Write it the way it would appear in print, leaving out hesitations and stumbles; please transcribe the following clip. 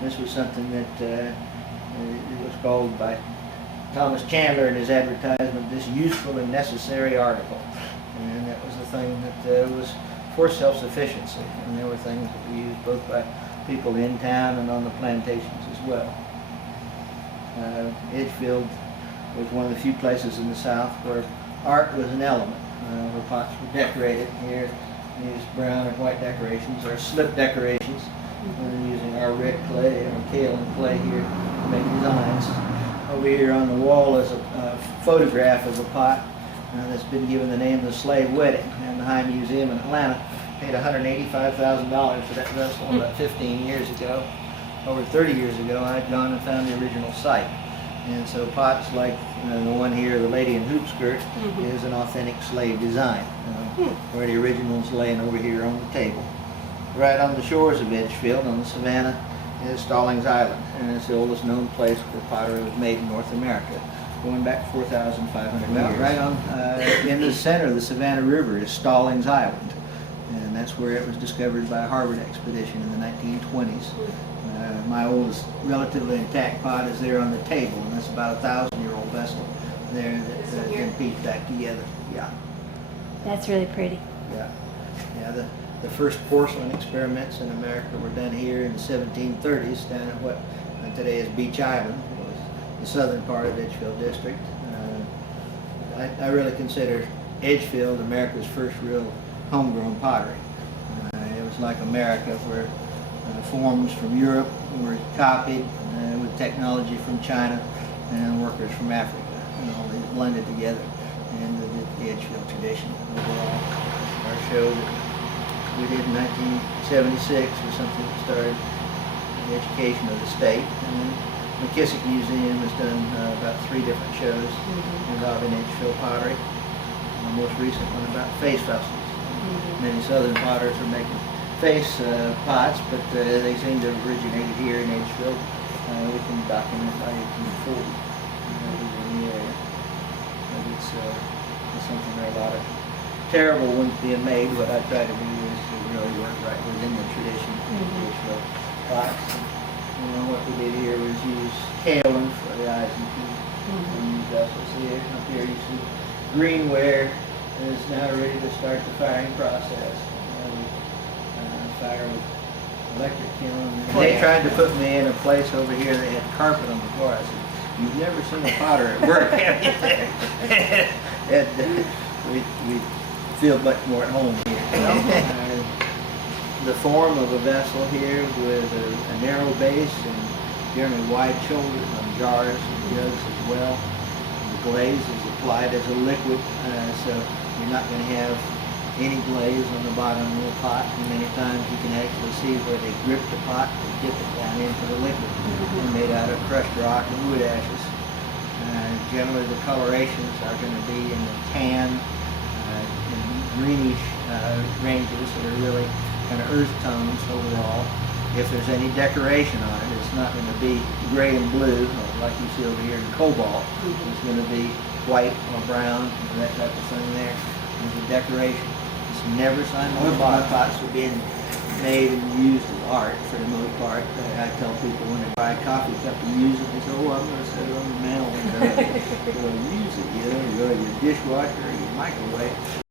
This was something that it was called by Thomas Chandler in his advertisement, this useful and necessary article. And that was the thing that was for self-sufficiency. And there were things that were used both by people in town and on the plantations as well. Edgefield was one of the few places in the South where art was an element, where pots were decorated. Here, these brown and white decorations are slip decorations. We're using our red clay and kaolin clay here to make designs. Over here on the wall is a photograph of a pot that's been given the name of the Slave Wedding. And the High Museum in Atlanta paid $185,000 for that vessel about 15 years ago. Over 30 years ago, I'd gone and found the original site. And so pots like the one here, the Lady in Hoop Skirt, is an authentic slave design, where the original's laying over here on the table. Right on the shores of Edgefield, on the Savannah, is Stallings Island, and it's the oldest known place where pottery was made in North America, going back 4,500 years. Right on in the center of the Savannah River is Stallings Island, and that's where it was discovered by a Harvard expedition in the 1920s. My oldest relatively intact pot is there on the table, and that's about a 1,000-year-old vessel there that's been pieced back together. Yeah. That's really pretty. Yeah. Yeah. The first porcelain experiments in America were done here in the 1730s down at what today is Beach Island. It was the southern part of Edgefield District. I really consider Edgefield America's first real homegrown pottery. It was like America, where forms from Europe were copied with technology from China and workers from Africa. And all these blended together into the Edgefield tradition overall. Our show that we did in 1976 was something that started the education of the state. And then McKissick Museum has done about 3 different shows involving Edgefield pottery. The most recent one about face vessels. Many southern potters are making face pots, but they seem to have originated here in Edgefield. We can document by 1840 in the area. But it's something there are a lot of terrible ones being made. What I try to do is to really work right within the tradition of Edgefield pots. What we did here was use kaolin for the eyes and teeth. And these vessels here. Up here you see greenware is now ready to start the firing process. Fire with electric kiln. They tried to put me in a place over here that had carpet on the floor. I said, "You've never seen a potter at work, have you?" And we feel much more at home here. The form of a vessel here with a narrow base and generally wide shoulders on jars and jugs as well. The glaze is applied as a liquid, so you're not going to have any glaze on the bottom of the pot, and many times you can actually see where they grip the pot and dip it down into the liquid. They're made out of crushed rock and wood ashes. Generally the colorations are going to be in the tan and greenish ranges that are really kind of earth tones overall. If there's any decoration on it, it's not going to be gray and blue like you see over here in cobalt. It's going to be white or brown, that type of thing there. There's a decoration. Never signed on the bottom. Pots are being made and used as art for the most part. I tell people when they buy a coffee cup to use it, they say, "Oh, I'm going to set it on the mantle." So use it, your dishwasher or your microwave.